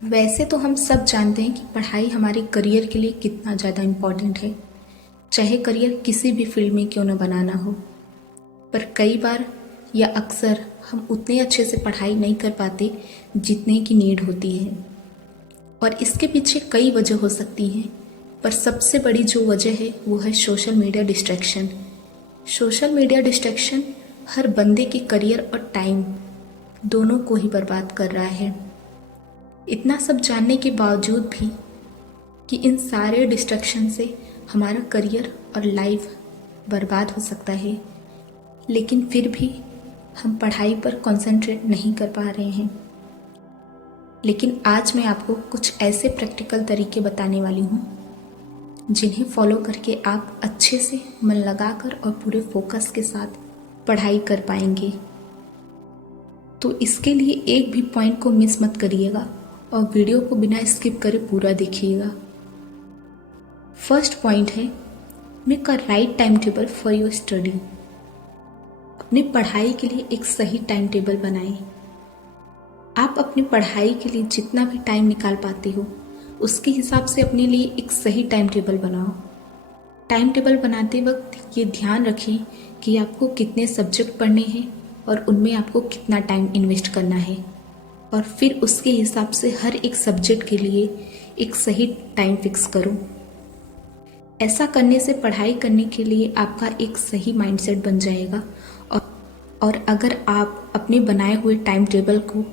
वैसे तो हम सब जानते हैं कि पढ़ाई हमारे करियर के लिए कितना ज़्यादा इम्पॉर्टेंट है, चाहे करियर किसी भी फील्ड में क्यों न बनाना हो। पर कई बार या अक्सर हम उतने अच्छे से पढ़ाई नहीं कर पाते जितने की नीड होती है, और इसके पीछे कई वजह हो सकती हैं। पर सबसे बड़ी जो वजह है वो है social media distraction. Social media distraction हर बंदे के करियर और टाइम दोनों को ही बर्बाद कर रहा है। इतना सब जानने के बावजूद भी कि इन सारे डिस्ट्रैक्शन से हमारा करियर और लाइफ बर्बाद हो सकता है, लेकिन फिर भी हम पढ़ाई पर कंसंट्रेट नहीं कर पा रहे हैं। लेकिन आज मैं आपको कुछ ऐसे प्रैक्टिकल तरीके बताने वाली हूँ जिन्हें फॉलो करके आप अच्छे से मन लगाकर और पूरे फोकस के साथ पढ़ाई कर पाएंगे। तो इसके लिए एक भी पॉइंट को मिस मत करिएगा और वीडियो को बिना स्किप करे पूरा देखिएगा। फर्स्ट पॉइंट है, make a right time table for your study. अपनी पढ़ाई के लिए एक सही टाइम टेबल बनाएं। आप अपनी पढ़ाई के लिए जितना भी टाइम निकाल पाते हो उसके हिसाब से अपने लिए एक सही टाइम टेबल बनाओ। टाइम टेबल बनाते वक्त ये ध्यान रखें कि आपको कितने सब्जेक्ट पढ़ने हैं और उनमें आपको कितना टाइम इन्वेस्ट करना है, और फिर उसके हिसाब से हर एक सब्जेक्ट के लिए एक सही टाइम फिक्स करो। ऐसा करने से पढ़ाई करने के लिए आपका एक सही माइंडसेट बन जाएगा। और अगर आप अपने बनाए हुए टाइम टेबल को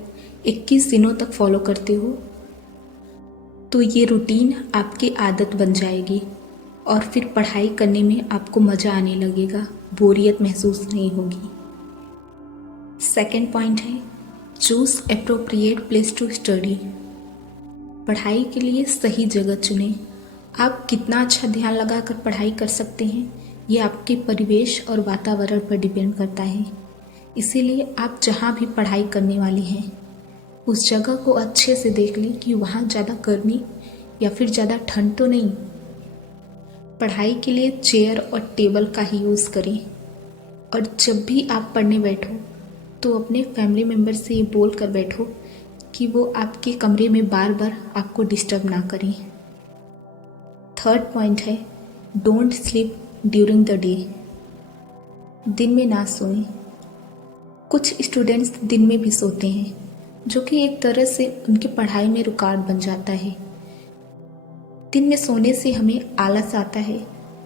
21 दिनों तक फॉलो करते हो तो ये रूटीन आपकी आदत बन जाएगी और फिर पढ़ाई करने में आपको मज़ा आने लगेगा, बोरियत महसूस नहीं होगी। सेकंड पॉइंट है, choose appropriate place to study. पढ़ाई के लिए सही जगह चुनें। आप कितना अच्छा ध्यान लगाकर पढ़ाई कर सकते हैं ये आपके परिवेश और वातावरण पर डिपेंड करता है। इसीलिए आप जहाँ भी पढ़ाई करने वाली हैं उस जगह को अच्छे से देख लें कि वहाँ ज़्यादा गर्मी या फिर ज़्यादा ठंड तो नहीं। पढ़ाई के लिए चेयर और टेबल का ही यूज़ करें, और जब भी आप पढ़ने बैठो तो अपने फैमिली मेम्बर से ये बोल कर बैठो कि वो आपके कमरे में बार बार आपको डिस्टर्ब ना करें। थर्ड पॉइंट है, don't sleep during the day. दिन में ना सोएं। कुछ स्टूडेंट्स दिन में भी सोते हैं जो कि एक तरह से उनकी पढ़ाई में रुकावट बन जाता है। दिन में सोने से हमें आलस आता है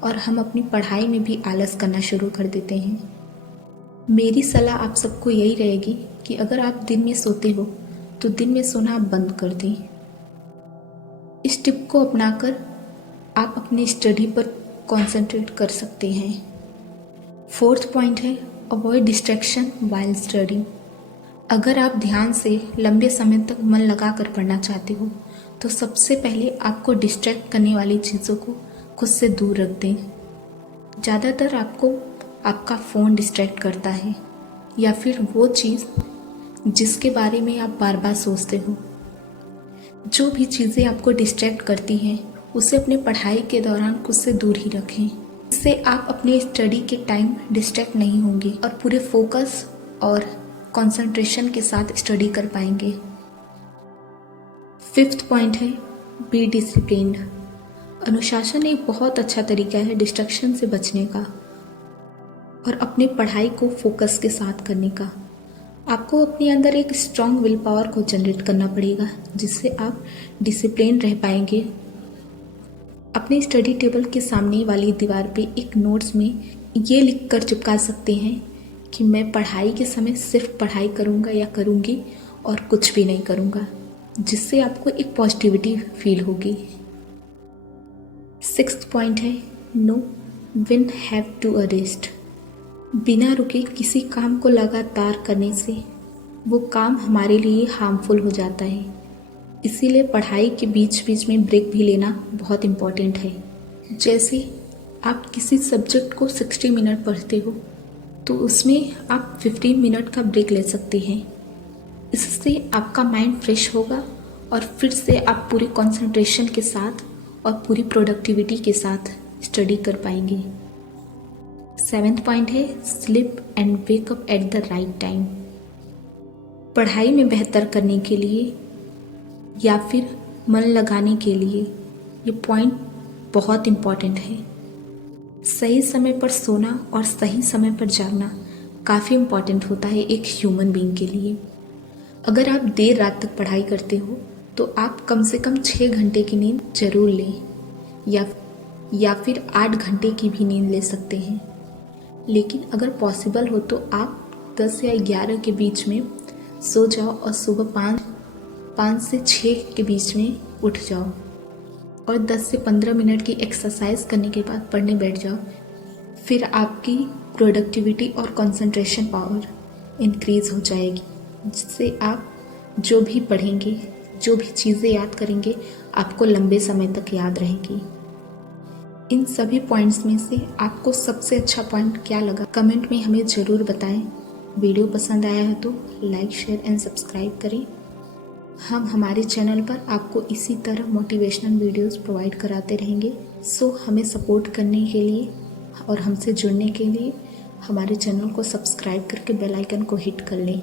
और हम अपनी पढ़ाई में भी आलस करना शुरू कर देते हैं। मेरी सलाह आप सबको यही रहेगी कि अगर आप दिन में सोते हो तो दिन में सोना आप बंद कर दें। इस टिप को अपनाकर आप अपनी स्टडी पर कंसंट्रेट कर सकते हैं। फोर्थ पॉइंट है, अवॉइड डिस्ट्रैक्शन व्हाइल स्टडी। अगर आप ध्यान से लंबे समय तक मन लगा कर पढ़ना चाहते हो तो सबसे पहले आपको डिस्ट्रैक्ट करने वाली चीज़ों को खुद से दूर रख दें। ज़्यादातर आपको आपका फ़ोन डिस्ट्रैक्ट करता है या फिर वो चीज़ जिसके बारे में आप बार बार सोचते हो। जो भी चीज़ें आपको डिस्ट्रैक्ट करती हैं उसे अपने पढ़ाई के दौरान खुद से दूर ही रखें। इससे आप अपने स्टडी के टाइम डिस्ट्रैक्ट नहीं होंगे और पूरे फोकस और कंसंट्रेशन के साथ स्टडी कर पाएंगे। फिफ्थ पॉइंट है, बी डिसिप्लिन्ड। अनुशासन एक बहुत अच्छा तरीका है डिस्ट्रैक्शन से बचने का और अपनी पढ़ाई को फोकस के साथ करने का। आपको अपने अंदर एक स्ट्रॉन्ग विल पावर को जनरेट करना पड़ेगा जिससे आप डिसिप्लिन रह पाएंगे। अपने स्टडी टेबल के सामने वाली दीवार पे एक नोट्स में ये लिख कर चिपका सकते हैं कि मैं पढ़ाई के समय सिर्फ पढ़ाई करूँगा या करूँगी और कुछ भी नहीं करूँगा, जिससे आपको एक पॉजिटिविटी फील होगी। सिक्स्थ पॉइंट है, know when have to arrest. बिना रुके किसी काम को लगातार करने से वो काम हमारे लिए हार्मफुल हो जाता है। इसीलिए पढ़ाई के बीच बीच में ब्रेक भी लेना बहुत इम्पॉर्टेंट है। जैसे आप किसी सब्जेक्ट को 60 मिनट पढ़ते हो तो उसमें आप 15 मिनट का ब्रेक ले सकते हैं। इससे आपका माइंड फ्रेश होगा और फिर से आप पूरे कंसंट्रेशन के साथ और पूरी प्रोडक्टिविटी के साथ स्टडी कर पाएंगे। सेवेंथ पॉइंट है, sleep and wake up at the right time. पढ़ाई में बेहतर करने के लिए या फिर मन लगाने के लिए, ये पॉइंट बहुत इम्पॉर्टेंट है। सही समय पर सोना और सही समय पर जागना काफ़ी इम्पॉर्टेंट होता है एक ह्यूमन बीइंग के लिए। अगर आप देर रात तक पढ़ाई करते हो तो आप कम से कम 6 घंटे की नींद जरूर लें, या फिर 8 घंटे की भी नींद ले सकते हैं। लेकिन अगर पॉसिबल हो तो आप 10 या 11 के बीच में सो जाओ और सुबह 5 से 6 के बीच में उठ जाओ और 10 से 15 मिनट की एक्सरसाइज करने के बाद पढ़ने बैठ जाओ। फिर आपकी प्रोडक्टिविटी और कंसंट्रेशन पावर इंक्रीज़ हो जाएगी, जिससे आप जो भी पढ़ेंगे, जो भी चीज़ें याद करेंगे, आपको लंबे समय तक याद रहेगी। इन सभी पॉइंट्स में से आपको सबसे अच्छा पॉइंट क्या लगा, कमेंट में हमें ज़रूर बताएं। वीडियो पसंद आया है तो लाइक, शेयर एंड सब्सक्राइब करें। हम हमारे चैनल पर आपको इसी तरह मोटिवेशनल वीडियोस प्रोवाइड कराते रहेंगे। सो हमें सपोर्ट करने के लिए और हमसे जुड़ने के लिए हमारे चैनल को सब्सक्राइब करके बेल आइकन को हिट कर लें।